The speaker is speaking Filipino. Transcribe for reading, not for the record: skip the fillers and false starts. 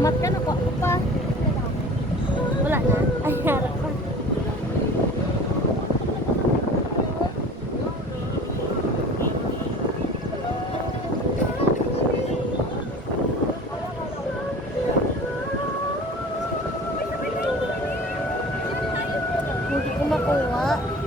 Salamat ka, nakuha ko pa. Wala na. Ay, harap pa. Hindi ko makuha.